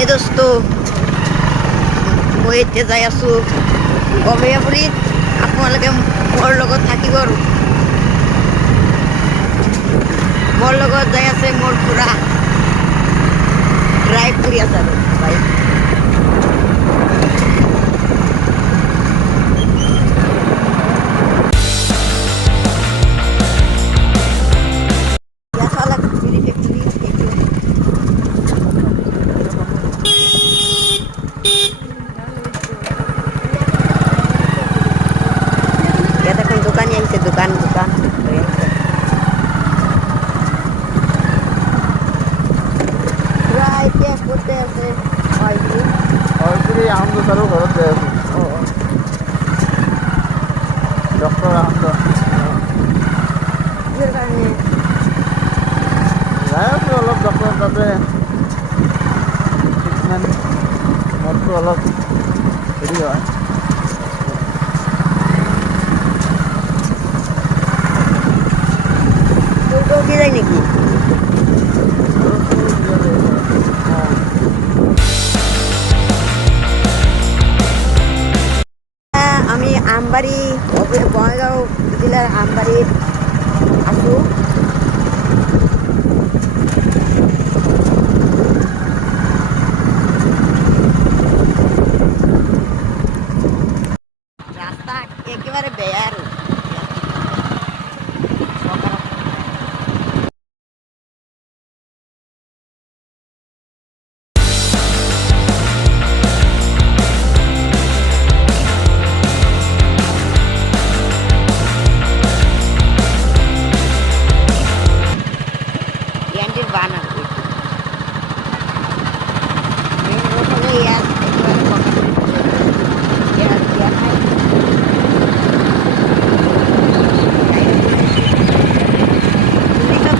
এই দোস্ত মই এতিয়া যাই আছোঁ অভয়াপুৰীত। আপোনালোকে মোৰ লগত থাকিব আৰু মোৰ লগত যাই আছে মোৰ খুৰা ড্ৰাইভ কৰি আছে আৰু বাইক। ইয়াত এখন দোকানী আহিছে, দোকান এতিয়া ক'তে আছে? আনন্দ ছাৰৰ ঘৰত যাই আছোঁ। ডক্টৰ আনন্দ কিহৰ কাৰণে যাই আছোঁ অলপ ডক্টৰ তাতে ট্ৰিটমেণ্ট। মোৰতো অলপ হেৰি হয়। উঠি যায় নেকি? আমি আমবাৰী বঙাইগাঁও জিলাৰ আমবাৰীত আছোঁ। ৰাস্তা একেবাৰে বেয়া আৰু ইয়ান্টিৰ বান আৰু মেইন ৰোড হলে ইয়াত একেবাৰে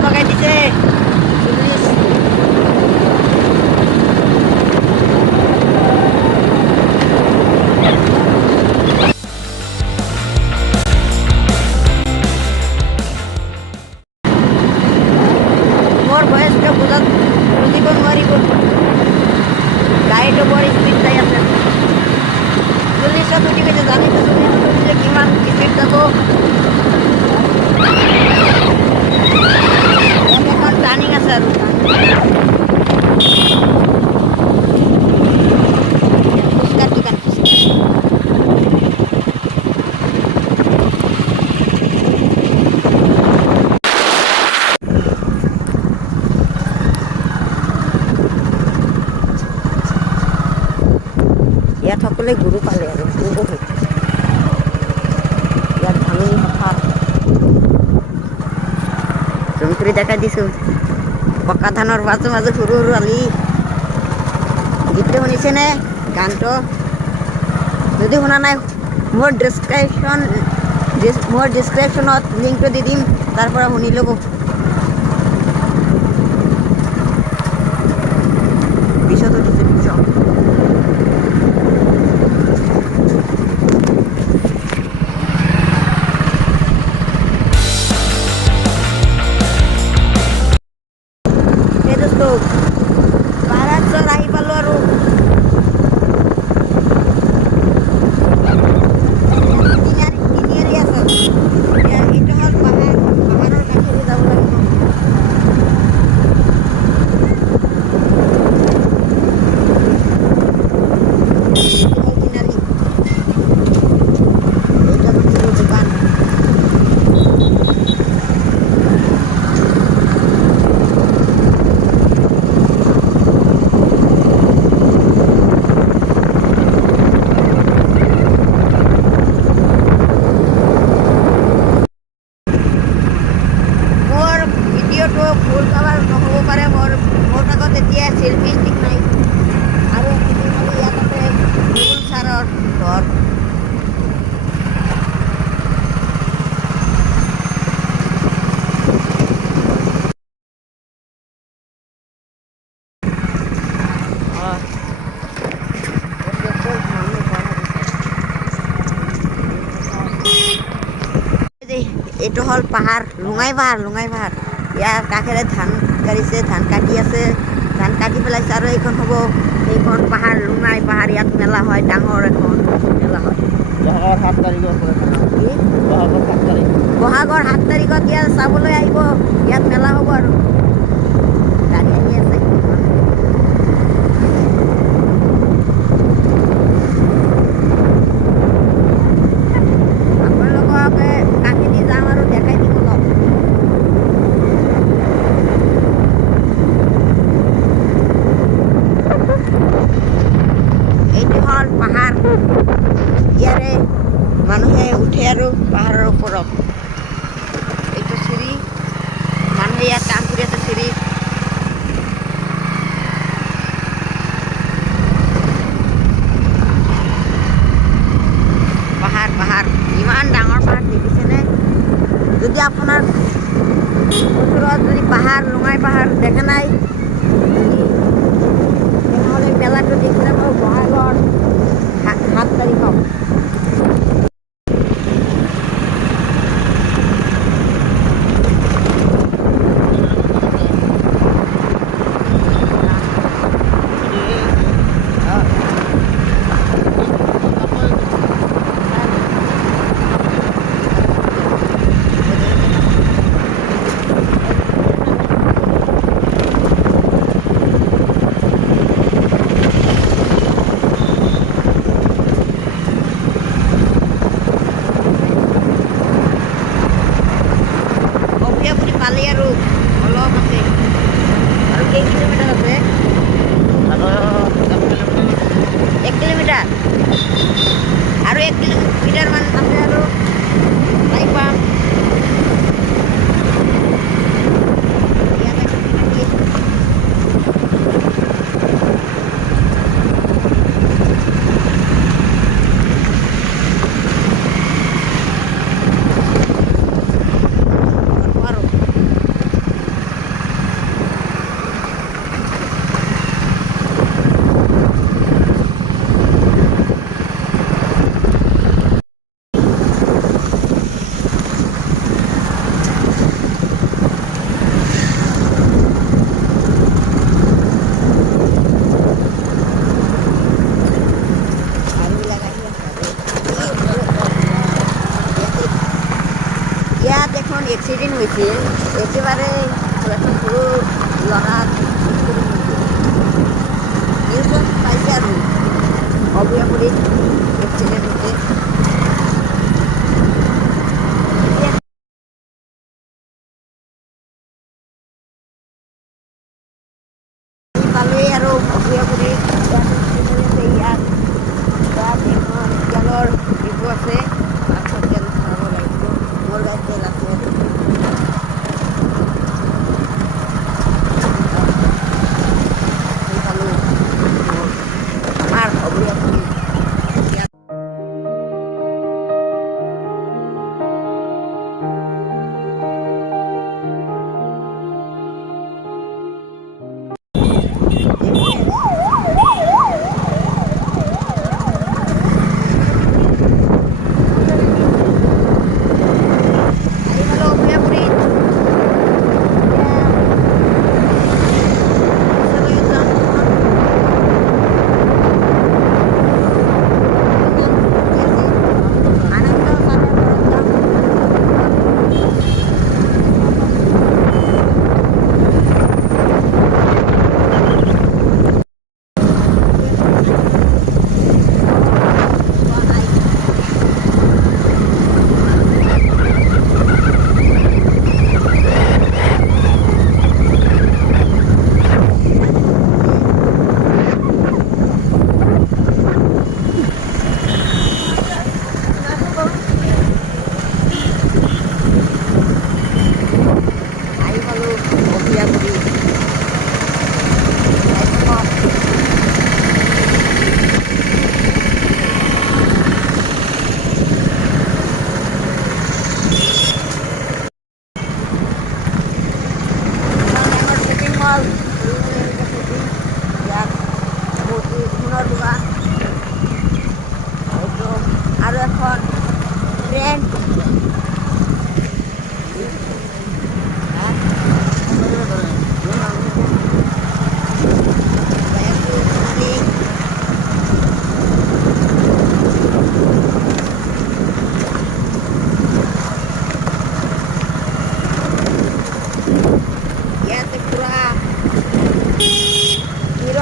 লগাই দিছে মোৰ বয়সটা বুঝিব নোৱাৰিব। গাড়ীটো বৰ স্পীড যাই আছে, 40ত উঠি গৈছে। জানিতো 40ত উঠিলে কিমান স্পীড যাব। এখন টাৰ্ণিং আছে আৰু ফুচকাৰ দোকান ইয়াত সকলোৱে গৰু পালে আৰু বহুত ইয়াত ধানি পথাৰ জুম কৰি দেখাই দিছোঁ। পকা ধানৰ মাজে মাজে সৰু সৰু আলি। গীতটো শুনিছেনে? গানটো যদি শুনা নাই মোৰ ডিছক্ৰিপশ্যনত লিংকটো দি দিম, তাৰ পৰা শুনি ল'ব। পিছত উঠিছে পিছত পাহাৰত আহি পালোঁ আৰু তিনিআলি আছে। এইটো হ'ল পাহাৰৰ কাষেদি যাব লাগিব। তিনিআলি এইটো দোকান। ভিডিঅ'টো ফুল কাভাৰ নহ'ব পাৰে। মোৰ আগত এতিয়া চেল্ফি ষ্টিক নাই। আৰু ইয়াত আছে মুকুল ছাৰৰ ঘৰ। এইটো হ'ল পাহাৰ, লুঙাই পাহাৰ। ইয়াৰ কাষেৰে ধান কাটিছে, ধান কাটি আছে। ধান কাটি পেলাইছে আৰু এইখন হ'ব এইখন পাহাৰ লুঙাই পাহাৰ ইয়াত মেলা হয় ডাঙৰ এখন মেলা হয় বহাগৰ 7 তাৰিখৰ পৰা মেলা হয়। কি বহাগৰ 7 তাৰিখ বহাগৰ 7 তাৰিখত ইয়াত চাবলৈ আহিব ইয়াত মেলা হ'ব আৰু গাড়ী আহি আছে আপোনালোকক কাষেদি যাম আৰু দেখাই দিম অলপ এইটো হ'ল পাহাৰ ইয়াৰে মানুহে উঠে আৰু পাহাৰৰ ওপৰত এইটো চিৰি মানুহে ইয়াত কাম কৰি আছে চিৰি পাহাৰ পাহাৰ ইমান ডাঙৰ পাহাৰ দেখিছেনে যদি আপোনাৰ ওচৰত যদি পাহাৰ লুঙাই পাহাৰ দেখা নাই তেনেহ'লে মেলাটো দেখি যাব বহাগৰ 7 তাৰিখত পালি আৰু অলপ আছে আৰু কেই কিলোমিটাৰ আছে আৰু 1 কিলোমিটাৰ আৰু 1 কিলোমিটাৰ মান আছে আৰু যাই পাম ইয়াত ইয়াত এখন এক্সিডেণ্ট হৈছিল একেবাৰে এখন সৰু ল'ৰা নিউজত পাইছে আৰু অভয়াপুৰীত এক্সিডেণ্ট হৈছে পালোৱেই আৰু অভয়াপুৰীত ইয়াত এখন তেলৰ ডিপু আছে তাত তেল ভৰাব লাগিব মোৰ গাড়ীত তেল আছে আমাৰ অভয়াপুৰী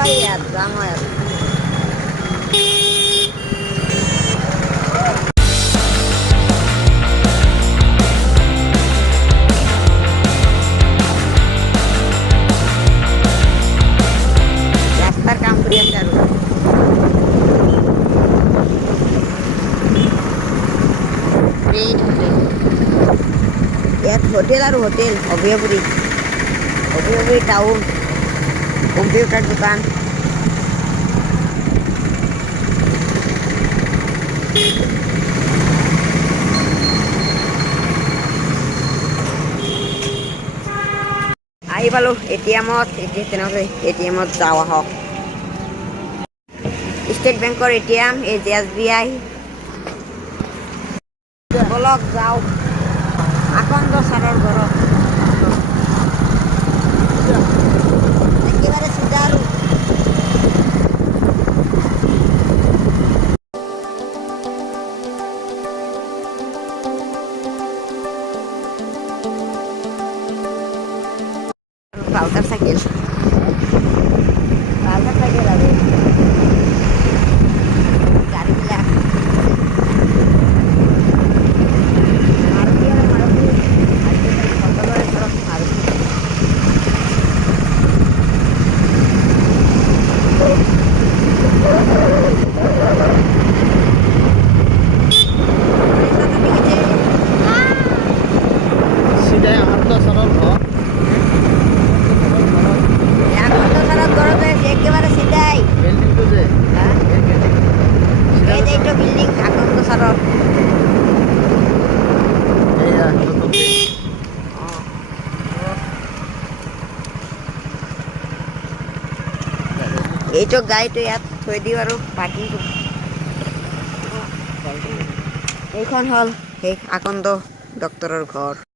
ইয়াত যাম আৰু ৰাস্তাৰ কাম কৰি আছে আৰু গ্ৰেট হোটেল ইয়াত হোটেল আৰু হোটেল অভয়পুৰী টাউন কম্পিউটাৰ দোকান আহি পালোঁ এটিএমত এতিয়া তেনেহ'লে এটিএমত যাওঁ আহক ষ্টেট বেংকৰ এটিএম এই যে SBI বলক যাওঁ আকন্দ ছাৰৰ ঘৰত একেবাৰে চিধা আৰু পালসাৰ সাইকেল আৰু গাড়ীবিলাক মাৰুতি আজিকালি সকলোৰে ঘৰত মাৰুতি সিধাই আনন্দ চৰৰ ঘৰ একেবাৰে সিধাই বিল্ডিংটো যে এই যে এইটো বিল্ডিং আকন্দ ছাৰৰ এইয়া নতুন এইটো গাড়ীটো ইয়াত থৈ দিওঁ আৰু পাৰ্কিংটো এইখন হ'ল সেই আকন্দ ডক্তৰৰ ঘৰ